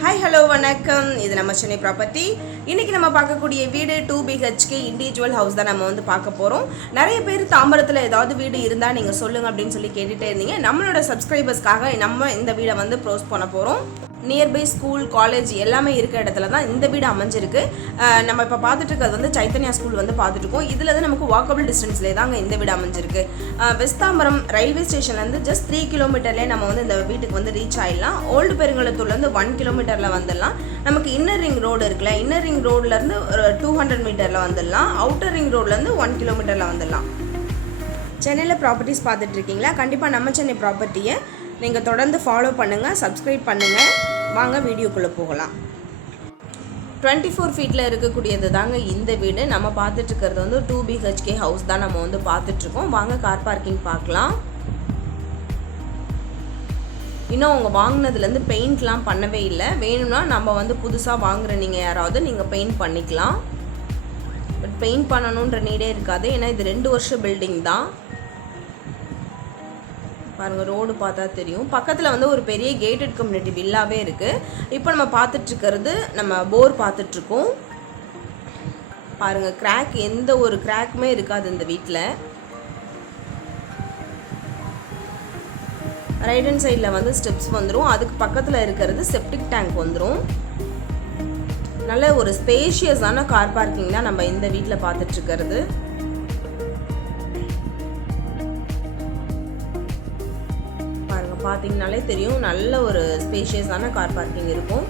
Hi hello வணக்கம். இது நம்ம சென்னை ப்ராப்பர்ட்டி இன்னைக்கு நம்ம பார்க்கக்கூடிய வீடு டூ பிஹெச்கே இண்டிவிஜுவல் ஹவுஸ் தான் நம்ம வந்து பார்க்க போகிறோம் நிறைய பேர் தாம்பரத்தில் ஏதாவது வீடு இருந்தால் நீங்கள் சொல்லுங்கள் அப்படின்னு சொல்லி கேட்டுகிட்டே இருந்தீங்க. நம்மளோட சப்ஸ்கிரைபர்ஸ்க்காக நம்ம இந்த வீடை வந்து ப்ரோஸ் பண்ண போகிறோம் நியர்பை ஸ்கூல் காலேஜ் எல்லாமே இருக்கிற இடத்துல தான் இந்த வீடு அமைஞ்சிருக்கு. நம்ம இப்போ பார்த்துட்டு இருக்கிறது வந்து சைத்தன்யா ஸ்கூல் வந்து பார்த்துட்டுருக்கோம். இதில் தான் நமக்கு வாக்கபிள் டிஸ்டன்ஸ்லேயே தாங்க இந்த வீடு அமைஞ்சிருக்கு. வெஸ்தாம்பரம் ரயில்வே ஸ்டேஷன்லேருந்து ஜஸ்ட் த்ரீ கிலோமீட்டர்லேயே நம்ம வந்து இந்த வீட்டுக்கு வந்து ரீச் ஆகிடலாம் ஓல்டு பெருங்குளத்தூர்லேருந்து ஒன் கிலோமீட்டரில் வந்துடலாம். நமக்கு இன்னர் ரிங் ரோடு இருக்குல்ல இன்னர் ரிங் ரோட்லேருந்து ஒரு டூ ஹண்ட்ரட் மீட்டரில் வந்துடலாம். அவுட்டர் ரிங் ரோட்லேருந்து ஒன் கிலோமீட்டரில் வந்துடலாம். சென்னையில் ப்ராப்பர்ட்டிஸ் பார்த்துட்டு இருக்கீங்களா கண்டிப்பாக நம்ம சென்னை ப்ராப்பர்ட்டியை நீங்கள் தொடர்ந்து ஃபாலோ பண்ணுங்கள் சப்ஸ்கிரைப் பண்ணுங்கள் வாங்க வீடியோக்குள்ளே போகலாம். டுவெண்ட்டி ஃபோர் ஃபீட்டில் இருக்கக்கூடியது தாங்க இந்த வீடு. நம்ம பார்த்துட்ருக்கிறது வந்து டூ பிஹெச்கே ஹவுஸ் தான் நம்ம வந்து பார்த்துட்ருக்கோம் வாங்க கார் பார்க்கிங் பார்க்கலாம். இன்னும் அவங்க வாங்கினதுலேருந்து பெயிண்ட்லாம் பண்ணவே இல்லை. வேணும்னா நம்ம வந்து புதுசாக வாங்குற நீங்கள் யாராவது நீங்கள் பெயிண்ட் பண்ணிக்கலாம். பட் பெயிண்ட் பண்ணணுன்ற நீடே இருக்காது. ஏன்னா இது ரெண்டு வருஷம் பில்டிங் தான். பாருங்க ரோடு பார்த்தா தெரியும். பக்கத்தில் வந்து ஒரு பெரிய கேட்டட் கம்யூனிட்டி வில்லாவே இருக்குது இப்போ நம்ம பார்த்துட்ருக்கிறது நம்ம போர் பார்த்துட்ருக்கோம் பாருங்கள் கிராக் எந்த ஒரு கிராக்குமே இருக்காது இந்த வீட்டில் ரைட் ஹேண்ட் சைடில் வந்து ஸ்டெப்ஸ் வந்துடும் அதுக்கு பக்கத்தில் இருக்கிறது செப்டிக் டேங்க் வந்துடும் நல்ல ஒரு ஸ்பேஷியஸான கார் பார்க்கிங் தான் நம்ம இந்த வீட்டில் பார்த்துட்ருக்கிறது பார்த்தீங்கனாலே தெரியும். நல்ல ஒரு ஸ்பேஷியஸான கார் பார்க்கிங் இருக்கும்.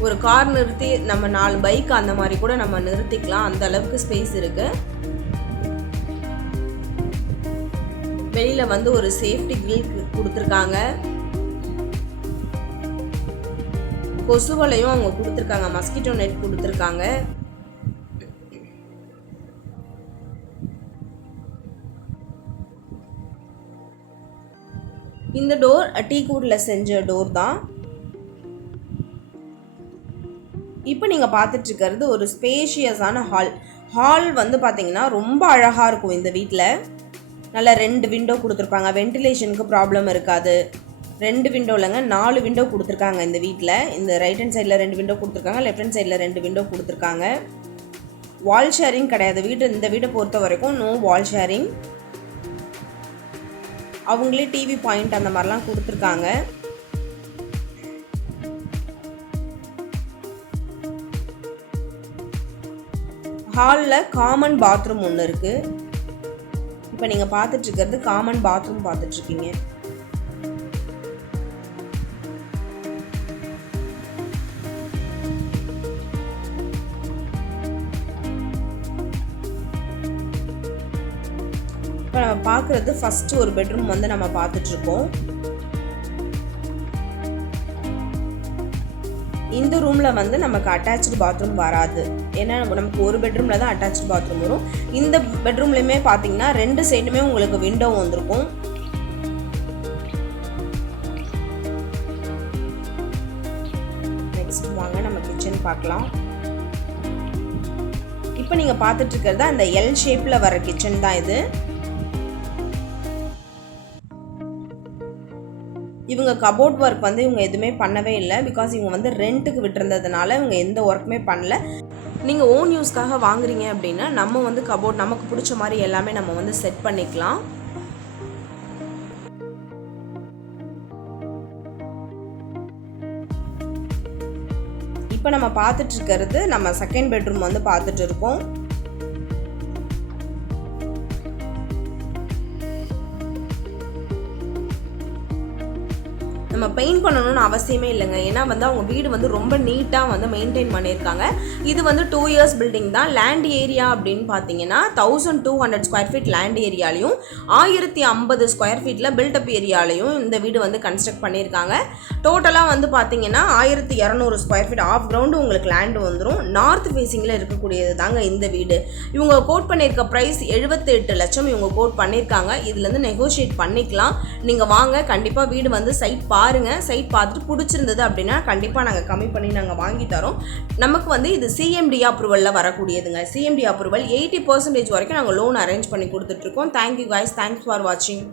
ஒரு கார் நிறுத்தி நம்ம நாலு பைக் அந்த மாதிரி கூட நம்ம நிறுத்திக்கலாம். அந்த அளவுக்கு ஸ்பேஸ் இருக்கு. வெளியில வந்து ஒரு சேஃப்டி கிரில் கொடுத்துருக்காங்க. கொசுவலையும் அவங்க கொடுத்துருக்காங்க. மஸ்கிட்டோ நெட் கொடுத்துருக்காங்க. இந்த டோர் டீக்கூடில் செஞ்ச டோர் தான். இப்போ நீங்கள் பார்த்துட்ருக்கிறது ஒரு ஸ்பேஷியஸான ஹால். ஹால் வந்து பார்த்தீங்கன்னா ரொம்ப அழகாக இருக்கும் இந்த வீட்டில் நல்லா ரெண்டு விண்டோ கொடுத்துருப்பாங்க. வென்டிலேஷனுக்கு ப்ராப்ளம் இருக்காது. ரெண்டு விண்டோ இல்லைங்க நாலு விண்டோ கொடுத்துருக்காங்க இந்த வீட்டில் இந்த ரைட் ஹேண்ட் சைடில் ரெண்டு விண்டோ கொடுத்துருக்காங்க லெஃப்ட் ஹேண்ட் சைடில் ரெண்டு விண்டோ கொடுத்துருக்காங்க. வால் ஷேரிங் கிடையாது. வீடு இந்த வீடை பொறுத்த வரைக்கும் நோ வால் ஷேரிங் அவங்களே டிவி பாயிண்ட் அந்த மாதிரிலாம் கொடுத்துருக்காங்க. ஹாலில் காமன் பாத்ரூம் ஒன்று இருக்குது இப்போ நீங்கள் பார்த்துட்ருக்கிறது காமன் பாத்ரூம் பார்த்துட்ருக்கீங்க இப்போ நம்ம பார்க்குறது ஃபஸ்ட்டு ஒரு பெட்ரூம் வந்து நம்ம பார்த்துட்ருக்கோம். இந்த ரூமில் வந்து நமக்கு அட்டாச்சு பாத்ரூம் வராது. ஏன்னா நமக்கு ஒரு பெட்ரூமில் தான் அட்டாச்சு பாத்ரூம் வரும். இந்த பெட்ரூம்லையுமே பார்த்தீங்கன்னா ரெண்டு சைடுமே உங்களுக்கு விண்டோ வந்திருக்கும். நெக்ஸ்ட் வாங்க நம்ம கிச்சன் பார்க்கலாம். இப்போ நீங்கள் பார்த்துட்டு இருக்கிறது அந்த எல் ஷேப்பில் வர கிச்சன் தான் இது. இவங்க கபோர்ட் ஒர்க் வந்து இவங்க எதுவுமே பண்ணவே இல்லை. பிகாஸ் இவங்க வந்து ரெண்ட்டுக்கு விட்டுருந்ததுனால இவங்க எந்த ஒர்க்குமே பண்ணல. நீங்கள் ஓன் யூஸ்க்காக வாங்குறீங்க அப்படின்னா நம்ம வந்து கபோர்ட் நமக்கு பிடிச்ச மாதிரி எல்லாமே நம்ம வந்து செட் பண்ணிக்கலாம். இப்போ நம்ம பார்த்துட்டு இருக்கிறது நம்ம செகண்ட் பெட்ரூம் வந்து பார்த்துட்டு இருக்கோம். நம்ம பெயிண்ட் பண்ணணும்னு அவசியமே இல்லைங்க. ஏன்னா வந்து அவங்க வீடு வந்து ரொம்ப நீட்டாக வந்து மெயின்டைன் பண்ணியிருக்காங்க. இது வந்து டூ இயர்ஸ் பில்டிங் தான். லேண்ட் ஏரியா அப்படின்னு பார்த்தீங்கன்னா thousand two hundred square feet land ஏரியாலையும் ஆயிரத்தி ஐம்பது ஸ்கொயர் ஃபீட்டில் பில்டப் ஏரியாலையும் இந்த வீடு வந்து கன்ஸ்ட்ரக்ட் பண்ணியிருக்காங்க. டோட்டலாக வந்து பார்த்தீங்கன்னா ஆயிரத்தி இரநூறு ஸ்கொயர் ஃபீட் ஆஃப் கிரவுண்டு உங்களுக்கு லேண்டு வந்துடும் நார்த் ஃபேஸிங்கில் இருக்கக்கூடியது தாங்க இந்த வீடு. இவங்க கோட் பண்ணியிருக்க ப்ரைஸ் எழுபத்தெட்டு லட்சம் இவங்க கோட் பண்ணியிருக்காங்க. இதுலேருந்து நெகோஷியேட் பண்ணிக்கலாம். நீங்கள் வாங்க. கண்டிப்பாக வீடு வந்து சைட் பாருங்கள் சைட் பார்த்துட்டு பிடிச்சிருந்தது அப்படின்னா கண்டிப்பாக நாங்கள் கம்மி பண்ணி நாங்கள் வாங்கி தரோம். நமக்கு வந்து இது சிஎம்டி அப்ரூவலில் வரக்கூடியதுங்க. சிஎம்டி அப்ரூவல் எயிட்டி பர்சன்டேஜ் வரைக்கும் நாங்கள் லோன் அரேஞ்ச் பண்ணி கொடுத்துட்ருக்கோம் தேங்க்யூ காய்ஸ் தேங்க்ஸ் ஃபார் வாட்சிங்